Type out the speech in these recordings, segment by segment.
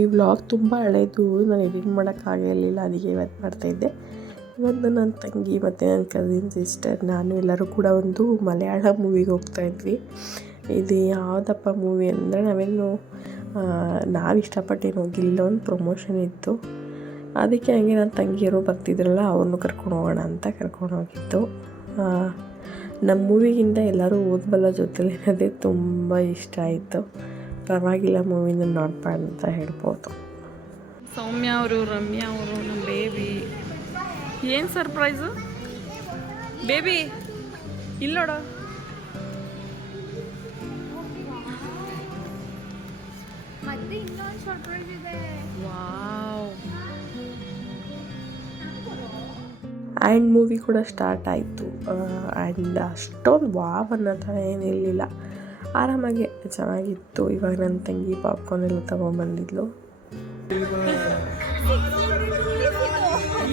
ಈ ವ್ಲಾಗ್ ತುಂಬ ಹಳೇದು, ನಾನು ಎಡಿಟ್ ಮಾಡೋಕ್ಕಾಗಿರಲಿಲ್ಲ, ಅದಕ್ಕೆ ಇವತ್ತು ಮಾಡ್ತಾಯಿದ್ದೆ. ಇವತ್ತು ನನ್ನ ತಂಗಿ ಮತ್ತು ನನ್ನ ಕಸಿನ್ ಸಿಸ್ಟರ್ ನಾನು ಎಲ್ಲರೂ ಕೂಡ ಒಂದು ಮಲಯಾಳ ಮೂವಿಗೆ ಹೋಗ್ತಾಯಿದ್ವಿ. ಇದು ಯಾವುದಪ್ಪ ಮೂವಿ ಅಂದರೆ ನಾವು ಇಷ್ಟಪಟ್ಟೇನು ಹೋಗಿಲ್ಲ, ಒಂದು ಪ್ರಮೋಷನ್ ಇತ್ತು, ಅದಕ್ಕೆ ಹಂಗೆ ನನ್ನ ತಂಗಿಯರು ಬರ್ತಿದ್ರಲ್ಲ ಅವ್ರನ್ನೂ ಕರ್ಕೊಂಡು ಹೋಗೋಣ ಅಂತ ಕರ್ಕೊಂಡು ಹೋಗಿದ್ದು. ನಮ್ಮ ಮೂವಿಗಿಂತ ಎಲ್ಲರೂ ಓದ್ಬಲ್ಲ ಜೊತೆಲಿ ಅದೇ ತುಂಬ ಇಷ್ಟ ಆಯಿತು. ಪರವಾಗಿಲ್ಲ, ಮೂವಿನ ನಾಟ್ ಬ್ಯಾಡ್ ಅಂತ ಹೇಳ್ಬೋದು. ಸೌಮ್ಯ ಅವರು, ರಮ್ಯಾ ಅವರು, ನಮ್ಮ ಬೇಬಿ. ಏನು ಸರ್ಪ್ರೈಸು ಬೇಬಿ, ಇಲ್ಲೋಡ. ಮತ್ತೆ ಇನ್ನೊಂದು ಸರ್ಪ್ರೈಸ್ ಇದೆ. ವಾವ್. ಆ್ಯಂಡ್ ಮೂವಿ ಕೂಡ ಸ್ಟಾರ್ಟ್ ಆಯಿತು. ಆ್ಯಂಡ್ ಅಷ್ಟೊಂದು ವಾವ್ ಅನ್ನೋ ಥರ ಏನಿರಲಿಲ್ಲ, ಆರಾಮಾಗಿ ಚೆನ್ನಾಗಿತ್ತು. ಇವಾಗ ನನ್ನ ತಂಗಿ ಪಾಪ್ಕಾರ್ನ್ ಎಲ್ಲ ತೊಗೊಂಬಂದಿದ್ಲು.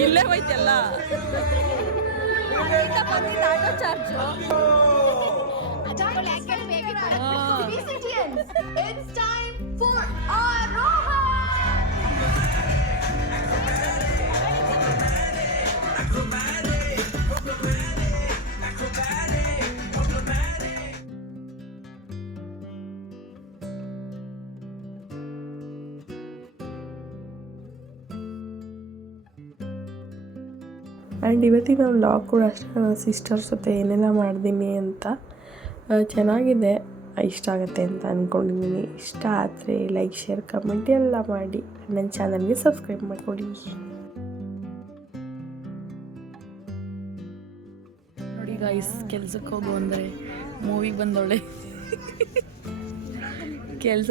ಇಲ್ಲೇ ಹೋಯ್ತಲ್ಲ ಆ್ಯಂಡ್ ಇವತ್ತಿನ ವ್ಲಾಗ್ ಕೂಡ ಅಷ್ಟೇ, ನನ್ನ ಸಿಸ್ಟರ್ಸ್ ಜೊತೆ ಏನೆಲ್ಲ ಮಾಡಿದ್ದೀನಿ ಅಂತ. ಚೆನ್ನಾಗಿದೆ, ಇಷ್ಟ ಆಗುತ್ತೆ ಅಂತ ಅಂದ್ಕೊಂಡಿದ್ದೀನಿ. ಇಷ್ಟ ಆದರೆ ಲೈಕ್, ಶೇರ್, ಕಮೆಂಟ್ ಎಲ್ಲ ಮಾಡಿ. ನನ್ನ ಚಾನಲ್ಗೆ ಸಬ್ಸ್ಕ್ರೈಬ್ ಮಾಡಿಕೊಡಿ. ನೋಡಿ ಗೈಸ್, ಕೆಲ್ಸಕ್ಕೆ ಹೋಗು ಅಂದರೆ ಮೂವಿಗೆ ಬಂದವಳೆ. ಕೆಲಸ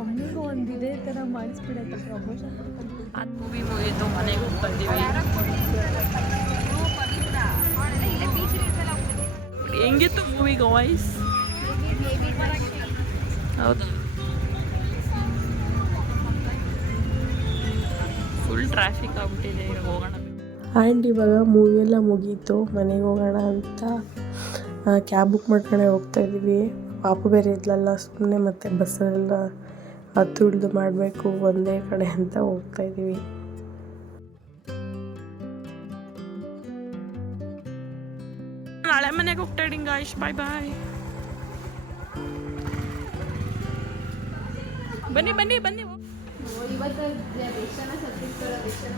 ಮಮ್ಮಿಗೂ ಒಂದು ಇದೇ ಥರ ಮಾಡಿಸ್ಬಿಡತ್ತೆ ಪ್ರಮೋಷನ್. ಅದು ಮೂವಿ ಮುಗೀತು, ಮನೆಗೆ ಹೋಗ್ತಾ ಇದ್ದೀವಿ. ಹೆಂಗಿತ್ತು ಮೂವಿಗೆ ವಾಯ್ಸ್? ಹೌದಾ, ಫುಲ್ ಟ್ರಾಫಿಕ್ ಆಗ್ಬಿಟ್ಟಿದೆ. ಈಗ ಹೋಗೋಣ. ಆ್ಯಂಡ್ ಇವಾಗ ಮೂವಿ ಎಲ್ಲ ಮುಗೀತು, ಮನೆಗೆ ಹೋಗೋಣ ಅಂತ ಕ್ಯಾಬ್ ಬುಕ್ ಮಾಡ್ಕೊಂಡೆ ಹೋಗ್ತಾಯಿದ್ದೀವಿ. ಪಾಪು ಬೇರೆ ಇದ್ಲಲ್ಲ, ಸುಮ್ಮನೆ ಮತ್ತೆ ಬಸ್ಸಲ್ಲೆಲ್ಲ ಹತ್ತು ಹಿಡಿದು ಮಾಡಬೇಕು ಒಂದೇ ಕಡೆ ಅಂತ ಹೋಗ್ತಾಯಿದ್ದೀವಿ. ನಾಳೆ ಮನೆಗೆ ಹೋಗ್ತಾ ಇದ್ದೀನಿ ಗಾಯ್ಸ್, ಬಾಯ್ ಬಾಯ್. ಬನ್ನಿ ಬನ್ನಿ ಬನ್ನಿ. ಇವತ್ತು ದೇಶನ ಛತ್ತೀಸ್ಗಢ ದೇಶನ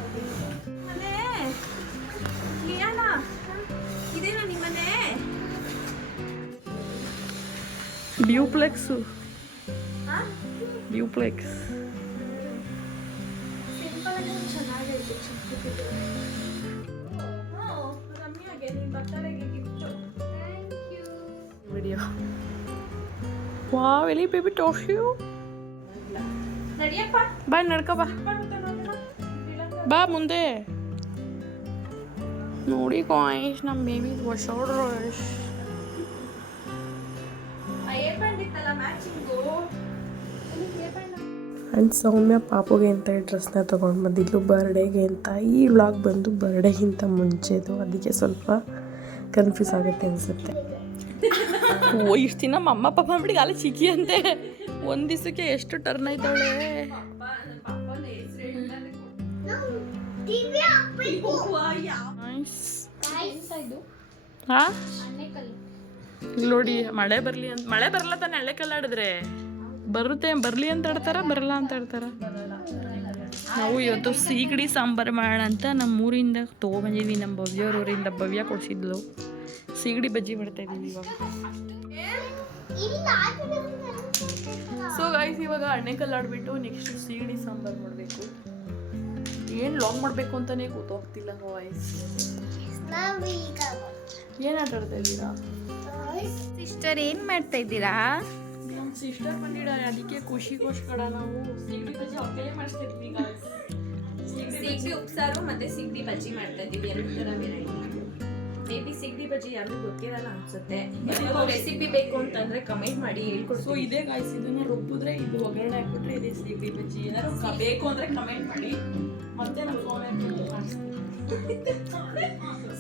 ಇದೇನಾ ನಿಮ್ಮನೆ? ಡ್ಯೂಪ್ಲೆಕ್ಸು, ಡ್ಯೂಪ್ಲೆಕ್ಸ್. ಸಿಂಪಲ್ ಆಗಿ ಚೆನ್ನಾಗೈತೆ. ರಮ್ಯಾಗೆ ನಿಮ್ಮ ಬರ್ತಡೆಗೆ gift. Thank you. Video. Wow, ಎಲ್ಲಿ ಬೇಬಿ ಟೋಶಿಯು. ನಡಿಯಪ್ಪ, ಬಾ ನಡ್ಕೊ ಬಾ, ಬಾ ಮುಂದೆ. ನೋಡಿ ಗಾಯ್ಸ್, ನಮ್ಮ ಬೇಬಿ ಹೊಸೋಡ್ರು. ಆ್ಯಂಡ್ ಸೌಮ್ಯ ಪಾಪುಗೆ ಅಂತ ಈ ಡ್ರೆಸ್ನ ತೊಗೊಂಡು ಬಂದಿದ್ಲು ಬರ್ಡೇಗೆ ಅಂತ. ಈ ವ್ಲಾಗ್ ಬಂದು ಬರ್ಡೇಗಿಂತ ಮುಂಚೆದು, ಅದಕ್ಕೆ ಸ್ವಲ್ಪ ಕನ್ಫ್ಯೂಸ್ ಆಗುತ್ತೆ ಅನಿಸುತ್ತೆ. ಓ, ಇಷ್ಟು ದಿನ ಅಮ್ಮ ಪಾಪ ಅಂದ್ಬಿಟ್ಟು ಅಲ್ಲಿ ಚಿಕ್ಕಿ ಅಂತೆ. ಒಂದು ದಿವಸಕ್ಕೆ ಎಷ್ಟು ಟರ್ನ್ ಆಯ್ತವಳೆ. ಹಾಂ, ಇಲ್ಲಿ ನೋಡಿ, ಮಳೆ ಬರಲಿ ಅಂತ. ಮಳೆ ಬರಲ್ಲ ತಾನೆ, ಎಳ್ಳೆ ಕಲ್ಲಾಡಿದ್ರೆ ಬರುತ್ತೆ. ಬರಲಿ ಅಂತ ಆಡ್ತಾರ, ಬರಲ್ಲ ಅಂತ ಆಡ್ತಾರ. ನಾವು ಇವತ್ತು ಸೀಗಡಿ ಸಾಂಬಾರು ಮಾಡೋಣ ಅಂತ ನಮ್ಮ ಊರಿಂದ ತೊಗೊಬಂದಿದ್ವಿ. ನಮ್ಮ ಭವ್ಯವ್ರೂರಿಂದ ಭವ್ಯ ಕೊಡಿಸಿದ್ಲು. ಸೀಗಡಿ ಬಜ್ಜಿ ಮಾಡ್ತಾ ಇದ್ದೀವಿ ಇವಾಗ. ಸೊ ಗೈಸ್, ಇವಾಗ ಎಣ್ಣೆ ಕಲ್ಲಾಡ್ಬಿಟ್ಟು ನೆಕ್ಸ್ಟ್ ಸೀಗಡಿ ಸಾಂಬಾರು ಮಾಡಬೇಕು. ಏನು ಲಾಗ್ ಮಾಡಬೇಕು ಅಂತಲೇ ಗೊತ್ತಾಗ್ತಿಲ್ಲ ವಾಯ್ಸ್. ಏನು ಆಟ ಆಡ್ತಾ ಇದ್ದೀರಾ ಸಿಸ್ಟರ್? ಏನು ಮಾಡ್ತಾ ಇದ್ದೀರಾ? ನಮ್ಮ ಸಿಸ್ಟರ್ ಬಂದಿದ್ದಾರೆ, ಅದಕ್ಕೆ ಖುಷಿಗೋಸ್ಕರ ನಾವು ಸೀಗಡಿ ಬಜ್ಜಿ ಹೊಟ್ಟೆಲೇ ಮಾಡಿಸ್ತಿದ್ವಿ. ಈಗ ಸಿಗಡಿ ಉಪ್ಸಾರು ಮತ್ತೆ ಸಿಗಡಿ ಬಜ್ಜಿ ಮಾಡ್ತಾ ಇದ್ದೀವಿ. ಎರಡು ಥರ ವೆರೈಟಿ. ಮೇ ಬಿ ಸಿಗಡಿ ಬಜ್ಜಿ ಯಾರಿಗೂ ಗೊತ್ತಿರಲ್ಲ ಅನ್ಸುತ್ತೆ. ರೆಸಿಪಿ ಬೇಕು ಅಂತಂದ್ರೆ ಕಮೆಂಟ್ ಮಾಡಿ ಹೇಳ್ಕೊಡ್ತೀವಿ. ಸೊ ಇದೇ ಗಾಯ್ಸ್, ಇದನ್ನ ರುಬ್ಬಿದ್ರೆ ಇದು ಒಗ್ಗರಣೆ ಹಾಕ್ಬಿಟ್ರೆ ಇದೇ ಸಿಗಡಿ ಬಜ್ಜಿ. ಏನಾದ್ರು ಬೇಕು ಅಂದ್ರೆ ಕಮೆಂಟ್ ಮಾಡಿ, ಮತ್ತೆ ನಮ್ಮ ಫೋನ್ ಮಾಡಿಸ್ತೀವಿ.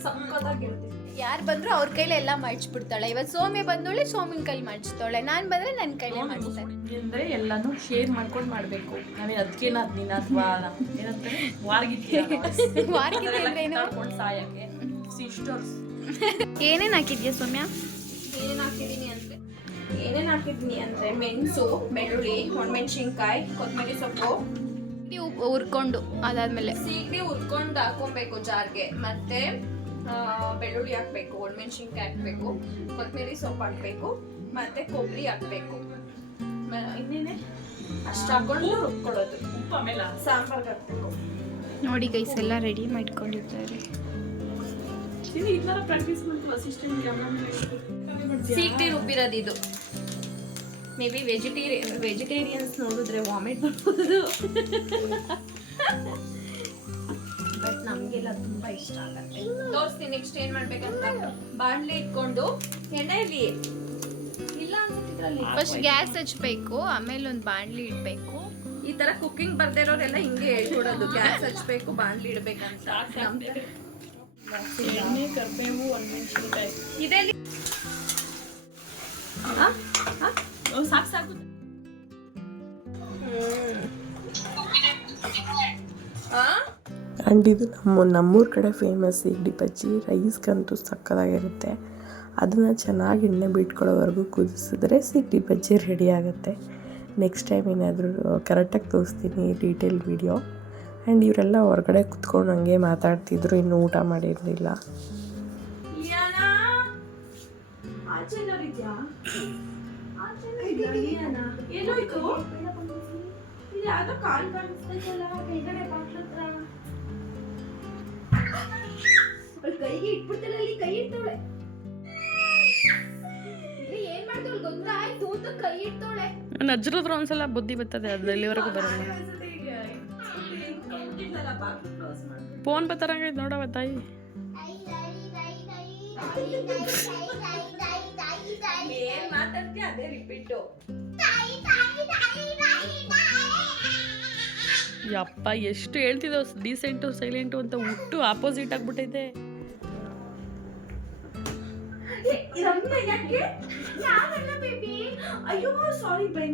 ಸಕ್ಕತ್ತಾಗಿರುತ್ತೆ. ಯಾರು ಬಂದ್ರು ಅವ್ರ ಕೈಲಿ ಎಲ್ಲ ಮಾಡಿಸ್ಬಿಡ್ತಾಳೆ. ಇವತ್ತು ಸೋಮೆ ಬಂದೋಳೆ, ಸೋಮಿನ ಕೈಲಿ ಮಾಡಿಸ್ತಾಳೆ. ನಾನು ಬಂದ್ರೆ ನನ್ನ ಕೈಲೇ ಮಾಡಿಸ್ತಾಳೆ. ಅಂದ್ರೆ ಎಲ್ಲಾನು ಶೇರ್ ಮಾಡ್ಕೊಂಡು ಮಾಡ್ಬೇಕು. ನಾವೇ ಅದಕ್ಕೇನ ನೀನ ಅಥವಾ ಏನಂತಾರೆ ವಾರ್ಗಿತ್ತೀಯ ಅಂದ್ರೆ ಏನು? ಸಾಯಕ್ಕೆ ಸಿಸ್ಟರ್ಸ್. ಏನೇನು ಹಾಕಿದ್ಯಾ ಸೌಮ್ಯ? ಏನೇನು ಹಾಕಿದ್ದೀನಿ ಅಂದರೆ ಮೆಣಸು, ಬೆಳ್ಳುಳ್ಳಿ, ಒಣಮೆಣ್ಸಿನ್ಕಾಯಿ, ಕೊತ್ತಂಬರಿ ಸೊಪ್ಪು, ಹುರ್ಕೊಂಡು ಅದಾದ್ಮೇಲೆ ಸೀಗಡಿ ಹುರ್ಕೊಂಡು ಹಾಕೊಬೇಕು ಜಾರ್ಗೆ. ಮತ್ತೆ ಬೆಳ್ಳುಳ್ಳಿ ಹಾಕ್ಬೇಕು, ಒಣಮೆಣ್ಸಿನ್ಕಾಯಿ ಹಾಕ್ಬೇಕು, ಕೊತ್ತಂಬರಿ ಸೊಪ್ಪು ಹಾಕ್ಬೇಕು, ಮತ್ತೆ ಕೊಬ್ಬರಿ ಹಾಕ್ಬೇಕು. ಇನ್ನೇನೆ ಅಷ್ಟು ಹಾಕೊಂಡು ರುಬ್ಕೊಳ್ಳೋದು. ಉಪ್ಪು ಆಮೇಲೆ ಸಾಂಬಾರ್ಗೆ ಹಾಕ್ಬೇಕು. ನೋಡಿ ಗೈಸ್ ಎಲ್ಲ ರೆಡಿ ಮಾಡ್ಕೊಂಡಿದ್ದಾರೆ. ಈ ಥರ ಪ್ರಾಕ್ಟೀಸ್ ಮಾಡ್ತೀವಿ ಅಸಿಸ್ಟೆಂಟ್. ಸೀಗಡಿ ರುಬ್ಬಿರೋದು ಇದು. ಮೇ ಬಿ ವೆಜಿಟೇರಿಯನ್ಸ್ ನೋಡಿದ್ರೆ ವಾಮಿಟ್ ಮಾಡ್ಬೋದು, ಬಟ್ ನಮಗೆಲ್ಲ ತುಂಬ ಇಷ್ಟ ಆಗುತ್ತೆ. ತೋರಿಸ್ತೀನಿ ನೆಕ್ಸ್ಟ್ ಏನು ಮಾಡ್ಬೇಕಂತ. ಬಾಣಲಿ ಇಟ್ಕೊಂಡು ಎಣ್ಣೆಯಲ್ಲಿ ಇಲ್ಲ ಅನ್ಸುತ್ತಿದ್ರಲ್ಲಿ ಫಸ್ಟ್ ಗ್ಯಾಸ್ ಹಚ್ಬೇಕು, ಆಮೇಲೆ ಒಂದು ಬಾಣಲಿ ಇಡಬೇಕು. ಈ ತರ ಕುಕ್ಕಿಂಗ್ ಬರ್ದೇ ಇರೋರೆಲ್ಲ ಹಿಂಗೆ ಹೇಳ್ಕೊಡೋದು, ಗ್ಯಾಸ್ ಹಚ್ಬೇಕು, ಬಾಣಲಿ ಇಡ್ಬೇಕಂತ. ಎಣ್ಣೆ, ಕರಿಬೇವು, ಒಣಮೆಣ್ಸಿನ್ಕಾಯಿ ಇದೆಲ್ಲಿ ಸಾಕು ಸಾಕು. ಆ್ಯಂಡ್ ಇದು ನಮ್ಮೂರ ಕಡೆ ಫೇಮಸ್ ಸೀಗಡಿ ಬಜ್ಜಿ. ರೈಸ್ಗಂತೂ ಸಕ್ಕತ್ತಾಗಿರುತ್ತೆ. ಅದನ್ನು ಚೆನ್ನಾಗಿ ಎಣ್ಣೆ ಬಿಟ್ಕೊಳ್ಳೋವರೆಗೂ ಕುದಿಸಿದ್ರೆ ಸೀಗಡಿ ಬಜ್ಜಿ ರೆಡಿ ಆಗುತ್ತೆ. ನೆಕ್ಸ್ಟ್ ಟೈಮ್ ಏನಾದರೂ ಕರೆಕ್ಟಾಗಿ ತೋರಿಸ್ತೀನಿ ಡೀಟೇಲ್ ವೀಡಿಯೋ. ಆ್ಯಂಡ್ ಇವರೆಲ್ಲ ಹೊರಗಡೆ ಕುತ್ಕೊಂಡು ಹಂಗೆ ಮಾತಾಡ್ತಿದ್ರು, ಇನ್ನೂ ಊಟ ಮಾಡಿರಲಿಲ್ಲ. ಕೈಗೆ ಇಟ್ಬಿಡ್ತಾಳೆ, ಅಲ್ಲಿ ಕೈ ಇಡ್ತಾಳೆ. ಏನ್ ಮಾಡ್ತಾಳೆ ಗೊತ್ತಾ? ತೂತ ಕೈ ಇಡ್ತಾಳೆ. ನನ್ನ ಅಜ್ಜರ ಹತ್ರ ಒಂದ್ಸಲ ಬುದ್ಧಿ ಬರ್ತದೆ, ಅದು ಎಲ್ಲಿವರೆಗೂ ಬರಲ್ಲ. ಫೋನ್ ಬತ್ತಾರಂಗೈತೆ ನೋಡವ ತಾಯಿ. ಏನ್ ಮಾತಾಡ್ತೀಯ ಅದೇ ರಿಪೀಟು. ಯಪ್ಪ ಎಷ್ಟು ಹೇಳ್ತಿದ್ದೋ ಡೀಸೆಂಟು ಸೈಲೆಂಟು ಅಂತ ಹುಟ್ಟು ಆಪೋಸಿಟ್ ಆಗ್ಬಿಟ್ಟೈತೆ. ಅಯ್ಯೋ ಸಾರಿ, ಬೈ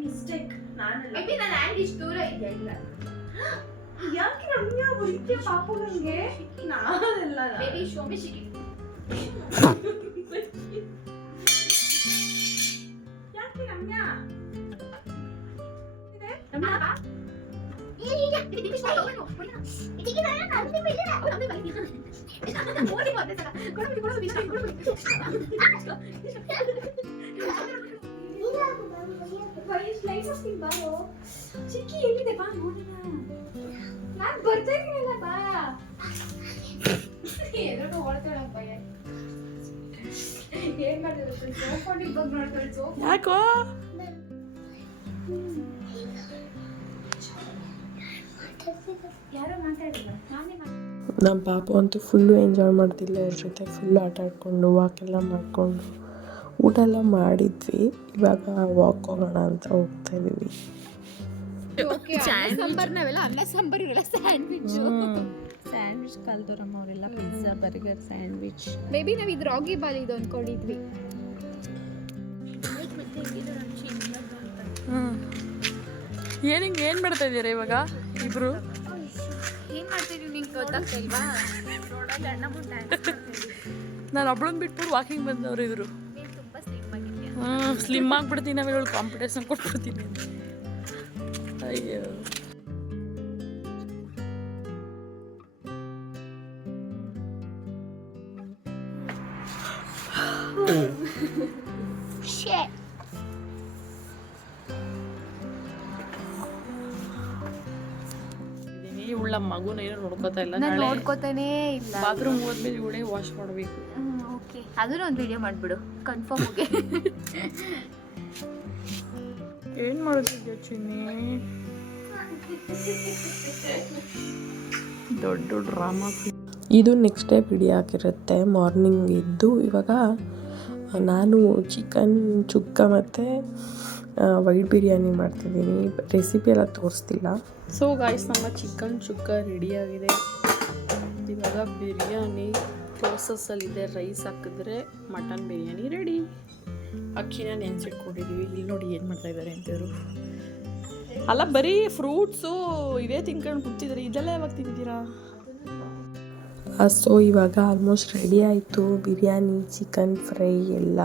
ಮಿಸ್ಟೇಕ್. ನಾನು ಹ್ಯಾಂಡ್ ಇಷ್ಟು ದೂರ ಇದೆಯಾ? ಇಲ್ಲ ಯಾಕೆ ರಮ್ಯಾ ಬೈತೆ ಪಾಪು ನನಗೆ? ನಾನೆಲ್ಲ ಬೇಬಿ ಶೋಮಿ ಶಿಕಿ. ಯಾಕೆ ರಮ್ಯಾ? ಚಿಕ್ಕಿ ಎಲ್ಲಿದೆ ಬಾ ನೋಡೋಣ. ನಾನು ಬರ್ತಾ ಇದ್ದೀನಲ್ಲ ಬಾ. ಎದುರು ಓಡ್ತಾಳಪ್ಪ. ಏನ್ ಮಾಡಿದ್ರು ಸೋಫಾನಿಗೆ ಬಂದು ನೋಡ್ತಾಳೆ. ಸೋಫಾ ಯಾಕೋ ಯಾರೋ ಮಾತಾಡಿಲ್ಲ, ನಾನೇ ನಮ್ಮ ಪಾಪ ಅಂತೂ ಫುಲ್ಲು ಎಂಜಾಯ್ ಮಾಡ್ತಿಲ್ಲ. ಅವ್ರ ಜೊತೆ ಫುಲ್ಲು ಆಟ ಆಡಿಕೊಂಡು ವಾಕೆಲ್ಲ ಮಾಡಿಕೊಂಡು ಊಟ ಎಲ್ಲ ಮಾಡಿದ್ವಿ. ಇವಾಗ ವಾಕ್ ಹೋಗೋಣ ಅಂತ ಹೋಗ್ತಾ ಇದ್ದೀವಿ. ಸಾಂಬಾರ್ ನಾವೆಲ್ಲ ಅನ್ನ ಸಾಂಬಾರ್ ಇರಲ್ಲ, ಸ್ಯಾಂಡ್ವಿಚ್ ಕಲ್ತವ್ರಮ್ಮ ಅವರೆಲ್ಲ. Pizza, burger, sandwich. ಮೇಬಿ ನಾವು ಇದು ರಾಗಿ ಬಾಲ್ ಇದು ಅಂದ್ಕೊಂಡಿದ್ವಿ. ಏನು ಮಾಡ್ತಾ ಇದ್ದೀರಾ ಇವಾಗ ಇಬ್ರು? ಏನ್ ಮಾಡ್ತಿದೀವಿ ನಿಂಗೆ ಗೊತ್ತಾಗ್ತಿಲ್ವಾ? ನಾನು ಒಬ್ಳನ್ನ ಬಿಟ್ಬಿಟ್ಟು ವಾಕಿಂಗ್ ಬಂದವ್ರು ಇವರು. ನೀನು ತುಂಬ ಸ್ಲಿಮ್ ಆಗಿದ್ಯಾ. ಸ್ಲಿಮ್ ಆಗಿಬಿಡ್ತೀನಿ, ನಾವೇಳು ಕಾಂಪಿಟೇಷನ್ ಕೊಟ್ಬಿಡ್ತೀನಿ. ಅಯ್ಯೋ ಉಳ್ಳ ಮಗುನ ಏನೋ ನೋಡ್ಕೋತಾ ಇಲ್ಲ. ನಾನು ನೋಡ್ಕೋತಾನೇ ಇಲ್ಲ. ಬಾತ್ರೂಮ್ ಹೋದ್ಮೇಲೆ ಇವಳೇ ವಾಶ್ ಮಾಡಬೇಕು. ಓಕೆ, ಅದನ್ನ ಒಂದು ವಿಡಿಯೋ ಮಾಡಿಬಿಡು ಕನ್ಫರ್ಮ್ ಆಗಿ. ಏನು ಮಾಡೋದಿದ್ಯಾ ಚಿನ್ನಿ? ದೊಡ್ಡ ಡ್ರಾಮಾ. ಇದು ನೆಕ್ಸ್ಟ್ ಡೇ ವಿಡಿಯೋ ಹಾಕಿರುತ್ತೆ. ಮಾರ್ನಿಂಗ್ ಇದ್ದು ಇವಾಗ ನಾನು ಚಿಕನ್ ಚುಕ್ಕ ಮತ್ತು ವೈಟ್ ಬಿರಿಯಾನಿ ಮಾಡ್ತಿದ್ದೀನಿ. ರೆಸಿಪಿ ಎಲ್ಲ ತೋರಿಸ್ತಿಲ್ಲ. ಸೊ ಗಾಯ್ಸ್, ನಮ್ಮ ಚಿಕನ್ ಚುಕ್ಕ ರೆಡಿಯಾಗಿದೆ. ಇವಾಗ ಬಿರಿಯಾನಿ ಪ್ರೋಸೆಸ್ಸಲ್ಲಿದೆ. ರೈಸ್ ಹಾಕಿದ್ರೆ ಮಟನ್ ಬಿರಿಯಾನಿ ರೆಡಿ. ಅಕ್ಕಿನ ನೆನೆಸಿಟ್ಕೊಂಡಿದ್ದೀವಿ. ಇಲ್ಲಿ ನೋಡಿ ಏನು ಮಾಡ್ತಾಯಿದ್ದಾರೆ ಅಂತೇವರು. ಅಲ್ಲ ಬರೀ ಫ್ರೂಟ್ಸು ಇವೇ ತಿನ್ಕೊಂಡು ಕೂತಿದ್ದಾರೆ. ಇದೆಲ್ಲ ಯಾವಾಗ ತಿಂತೀರಾ? ಸೊ ಇವಾಗ ಆಲ್ಮೋಸ್ಟ್ ರೆಡಿ ಆಯಿತು ಬಿರಿಯಾನಿ, ಚಿಕನ್ ಫ್ರೈ ಎಲ್ಲ.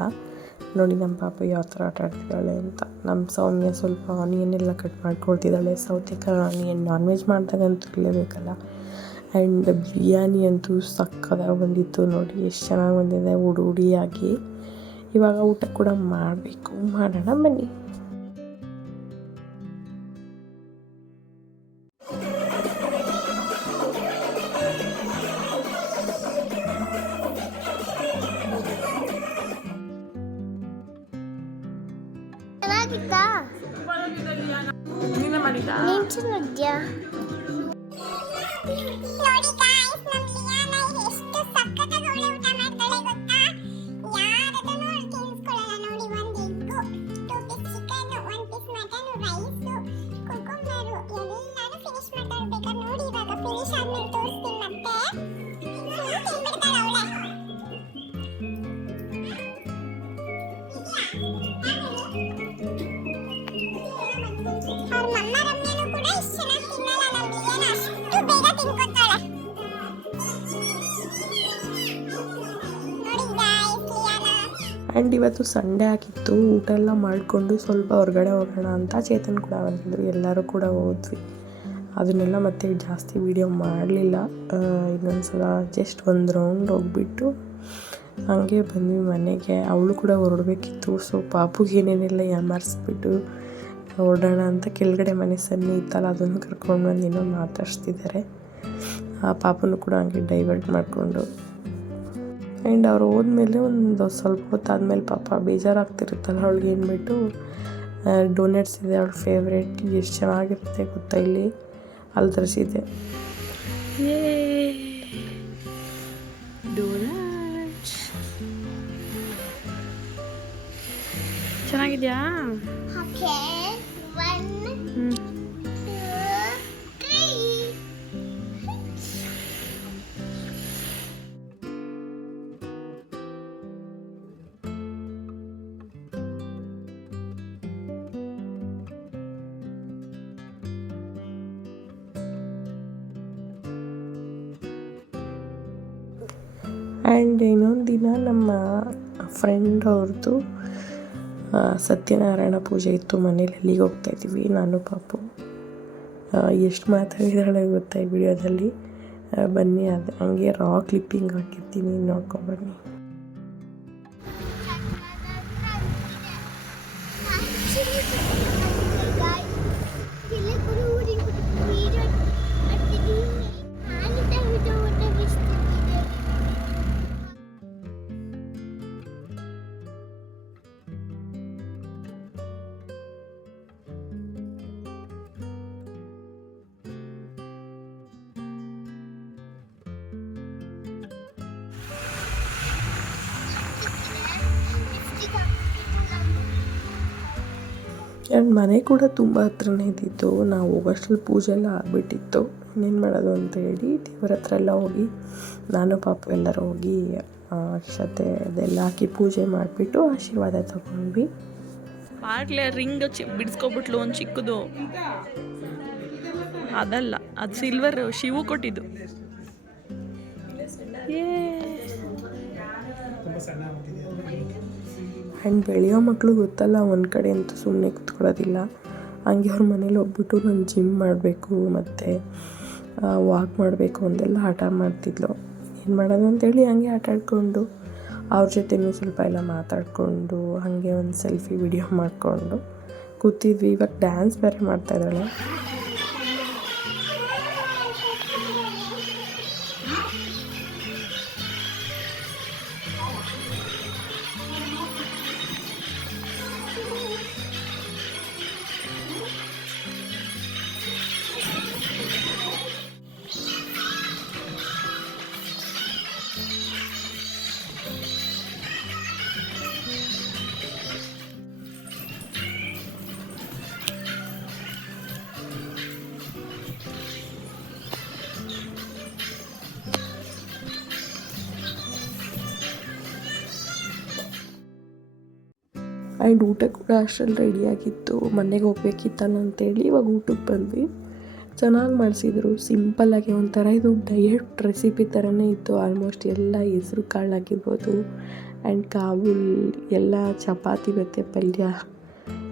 ನೋಡಿ ನಮ್ಮ ಪಾಪ ಯಾವ ಥರ ಆಟ ಆಡ್ತಿದ್ದಾಳೆ ಅಂತ. ನಮ್ಮ ಸೌಮ್ಯ ಸ್ವಲ್ಪ ಆನಿಯನ್ ಎಲ್ಲ ಕಟ್ ಮಾಡ್ಕೊಳ್ತಿದ್ದಾಳೆ. ಸೌತೆಕಾಯಿ ಆನಿಯನ್ ನಾನ್ ವೆಜ್ ಮಾಡಿದಾಗಂತೂ ಇರಲೇಬೇಕಲ್ಲ. ಆ್ಯಂಡ್ ಬಿರಿಯಾನಿ ಅಂತೂ ಸಕ್ಕತ್ತಾಗಿ ಬಂದಿತ್ತು. ನೋಡಿ ಎಷ್ಟು ಚೆನ್ನಾಗಿ ಬಂದಿದೆ ಹುಡಿಯಾಗಿ. ಇವಾಗ ಊಟ ಕೂಡ ಮಾಡಬೇಕು. ಮಾಡೋಣ ಬನ್ನಿ. ನೀನೇ ಮಾಡಿದ್ದಾ? ಆ್ಯಂಡ್ ಇವತ್ತು ಸಂಡೇ ಆಗಿತ್ತು. ಊಟ ಎಲ್ಲ ಮಾಡಿಕೊಂಡು ಸ್ವಲ್ಪ ಹೊರಗಡೆ ಹೋಗೋಣ ಅಂತ ಚೇತನ್ ಕೂಡ ಬಂದಿದ್ರು. ಎಲ್ಲರೂ ಕೂಡ ಹೋದ್ವಿ. ಅದನ್ನೆಲ್ಲ ಮತ್ತೆ ಜಾಸ್ತಿ ವೀಡಿಯೋ ಮಾಡಲಿಲ್ಲ. ಇನ್ನೊಂದು ಸಲ ಜಸ್ಟ್ ಒಂದು ರೌಂಡ್ ಹೋಗ್ಬಿಟ್ಟು ಹಾಗೆ ಬಂದ್ವಿ ಮನೆಗೆ. ಅವಳು ಕೂಡ ಹೊರಡಬೇಕಿತ್ತು. ಸೊ ಪಾಪುಗೆ ಏನೇನೆಲ್ಲ ಯಾಮಾರಿಸ್ಬಿಟ್ಟು ಹೊರಡೋಣ ಅಂತ ಕೆಳಗಡೆ ಮನೆ ಸನ್ನಿ ಇತ್ತಲ್ಲ ಅದನ್ನು ಕರ್ಕೊಂಡು ಬಂದು ಏನೋ ಮಾತಾಡ್ಸ್ತಿದ್ದಾರೆ. ಆ ಪಾಪನು ಕೂಡ ಹಂಗೆ ಡೈವರ್ಟ್ ಮಾಡಿಕೊಂಡು. ಆ್ಯಂಡ್ ಅವ್ರು ಹೋದ್ಮೇಲೆ ಒಂದು ಸ್ವಲ್ಪ ಹೊತ್ತಾದ್ಮೇಲೆ ಪಾಪ ಬೇಜಾರಾಗ್ತಿರುತ್ತಲ್ಲ ಅವಳಿಗೆ ಏನ್ಬಿಟ್ಟು ಡೋನೆಟ್ಸ್ ಇದೆ ಅವಳ ಫೇವ್ರೇಟ್. ಎಷ್ಟು ಚೆನ್ನಾಗಿರುತ್ತೆ ಗೊತ್ತಾ, ಇಲ್ಲಿ ಅಲ್ಲಿ ತರಿಸಿದೆ. ಚೆನ್ನಾಗಿದ್ಯಾ? ಆ್ಯಂಡ್ ಇನ್ನೊಂದು ದಿನ ನಮ್ಮ ಫ್ರೆಂಡ್ ಅವ್ರದ್ದು ಸತ್ಯನಾರಾಯಣ ಪೂಜೆ ಇತ್ತು ಮನೇಲಿ. ಅಲ್ಲಿಗೆ ಹೋಗ್ತಾಯಿದ್ದೀವಿ ನಾನು ಪಾಪು. ಎಷ್ಟು ಮಾತಾಡಿದಾಳೆ ಗೊತ್ತಾ ಈ ವಿಡಿಯೋದಲ್ಲಿ. ಬನ್ನಿ, ಅದು ಹಂಗೆ ರಾ ಕ್ಲಿಪ್ಪಿಂಗ್ ಹಾಕಿರ್ತೀನಿ, ನೋಡ್ಕೊಬನ್ನಿ. ಆ್ಯಂಡ್ ಮನೆ ಕೂಡ ತುಂಬ ಹತ್ರನೇ ಇದ್ದಿತ್ತು. ನಾವು ಹೋಗೋಷ್ಟರಲ್ಲಿ ಪೂಜೆ ಎಲ್ಲ ಆಗಿಬಿಟ್ಟಿತ್ತು. ಇನ್ನೇನು ಮಾಡೋದು ಅಂತ ಹೇಳಿ ದೇವರ ಹತ್ರ ಎಲ್ಲ ಹೋಗಿ ನಾನು ಪಾಪು ಎಲ್ಲರೂ ಹೋಗಿ ಅಕ್ಷತೆ ಅದೆಲ್ಲ ಹಾಕಿ ಪೂಜೆ ಮಾಡಿಬಿಟ್ಟು ಆಶೀರ್ವಾದ ತಗೊಂಡ್ವಿ. ಆಗ್ಲೇ ರಿಂಗ್ ಬಿಡಿಸ್ಕೊಬಿಟ್ಲು ಒಂದು ಚಿಕ್ಕದು. ಅದಲ್ಲ, ಅದು ಸಿಲ್ವರ್ ಶಿವು ಕೊಟ್ಟಿದ್ದು. ಆ್ಯಂಡ್ ಬೆಳೆಯೋ ಮಕ್ಕಳು ಗೊತ್ತಲ್ಲ, ಒಂದು ಕಡೆ ಅಂತೂ ಸುಮ್ಮನೆ ಕೂತ್ಕೊಳ್ಳೋದಿಲ್ಲ. ಹಂಗೆ ಅವ್ರ ಮನೇಲಿ ಹೋಗ್ಬಿಟ್ಟು ನಾನು ಜಿಮ್ ಮಾಡಬೇಕು ಮತ್ತು ವಾಕ್ ಮಾಡಬೇಕು ಅಂತೆಲ್ಲ ಹಠ ಮಾಡ್ತಿದ್ಲು. ಏನು ಮಾಡೋದು ಅಂತೇಳಿ ಹಂಗೆ ಆಟ ಆಡಿಕೊಂಡು ಅವ್ರ ಜೊತೆನೂ ಸ್ವಲ್ಪ ಎಲ್ಲ ಮಾತಾಡಿಕೊಂಡು ಹಾಗೆ ಒಂದು ಸೆಲ್ಫಿ ವಿಡಿಯೋ ಮಾಡಿಕೊಂಡು ಕೂತಿದ್ವಿ. ಇವಾಗ ಡ್ಯಾನ್ಸ್ ಬೇರೆ ಮಾಡ್ತಾಯಿದ್ದಾಳೆ. ಆ್ಯಂಡ್ ಊಟ ಕೂಡ ಅಷ್ಟರಲ್ಲಿ ರೆಡಿಯಾಗಿತ್ತು. ಮನೆಗೆ ಹೋಗ್ಬೇಕಿತ್ತಲ್ಲ ಅಂತೇಳಿ ಇವಾಗ ಊಟಕ್ಕೆ ಬಂದ್ವಿ. ಚೆನ್ನಾಗಿ ಮಾಡಿಸಿದ್ರು, ಸಿಂಪಲ್ಲಾಗಿ ಒಂಥರ ಇದು ಡಯಟ್ ರೆಸಿಪಿ ಥರನೇ ಇತ್ತು. ಆಲ್ಮೋಸ್ಟ್ ಎಲ್ಲ ಹೆಸ್ರು ಕಾಳಾಗಿರ್ಬೋದು ಆ್ಯಂಡ್ ಕಾಬೂಲ್ ಎಲ್ಲ ಚಪಾತಿ ಮತ್ತು ಪಲ್ಯ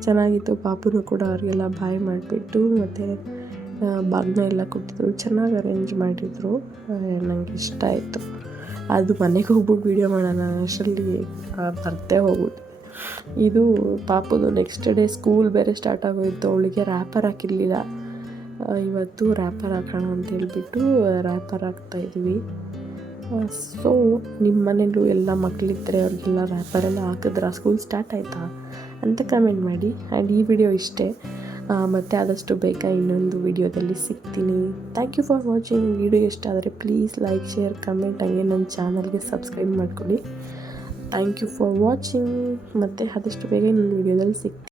ಚೆನ್ನಾಗಿತ್ತು. ಪಾಪುನು ಕೂಡ ಅವ್ರಿಗೆಲ್ಲ ಬಾಯ್ ಮಾಡಿಬಿಟ್ಟು ಮತ್ತು ಬಾಗ್ನ ಎಲ್ಲ ಕೊಟ್ಟಿದ್ರು, ಚೆನ್ನಾಗಿ ಅರೇಂಜ್ ಮಾಡಿದರು. ನನಗೆ ಇಷ್ಟ ಆಯಿತು. ಅದು ಮನೆಗೆ ಹೋಗ್ಬಿಟ್ಟು ವೀಡಿಯೋ ಮಾಡೋಣ ಅಷ್ಟರಲ್ಲಿ ಬರ್ತೇ ಹೋಗ್ಬಿಟ್ಟು. ಇದು ಪಾಪುದು ನೆಕ್ಸ್ಟ್ ಡೇ ಸ್ಕೂಲ್ ಬೇರೆ ಸ್ಟಾರ್ಟ್ ಆಗೋಯಿತು. ಅವಳಿಗೆ ರ್ಯಾಪರ್ ಹಾಕಿರಲಿಲ್ಲ. ಇವತ್ತು ರ್ಯಾಪರ್ ಹಾಕೋಣ ಅಂತೇಳ್ಬಿಟ್ಟು ರ್ಯಾಪರ್ ಹಾಕ್ತಾಯಿದ್ವಿ. ಸೊ ನಿಮ್ಮ ಮನೇಲೂ ಎಲ್ಲ ಮಕ್ಕಳಿದ್ದರೆ ಅವ್ರಿಗೆಲ್ಲ ರ್ಯಾಪರೆಲ್ಲ ಹಾಕಿದ್ರ, ಸ್ಕೂಲ್ ಸ್ಟಾರ್ಟ್ ಆಯಿತಾ ಅಂತ ಕಮೆಂಟ್ ಮಾಡಿ. ಆ್ಯಂಡ್ ಈ ವಿಡಿಯೋ ಇಷ್ಟೇ, ಮತ್ತು ಆದಷ್ಟು ಬೇಗ ಇನ್ನೊಂದು ವಿಡಿಯೋದಲ್ಲಿ ಸಿಗ್ತೀನಿ. Thank you for watching. Video ಇಷ್ಟ ಆದರೆ ಪ್ಲೀಸ್ ಲೈಕ್, ಶೇರ್, ಕಮೆಂಟ್, ಹಾಗೆ ನನ್ನ ಚಾನಲ್ಗೆ ಸಬ್ಸ್ಕ್ರೈಬ್ ಮಾಡ್ಕೊಳ್ಳಿ. Thank you for watching. ಮತ್ತು ಆದಷ್ಟು ಬೇಗ ಇನ್ನೊಂದು ವಿಡಿಯೋದಲ್ಲಿ ಸಿಗ್ತೀನಿ.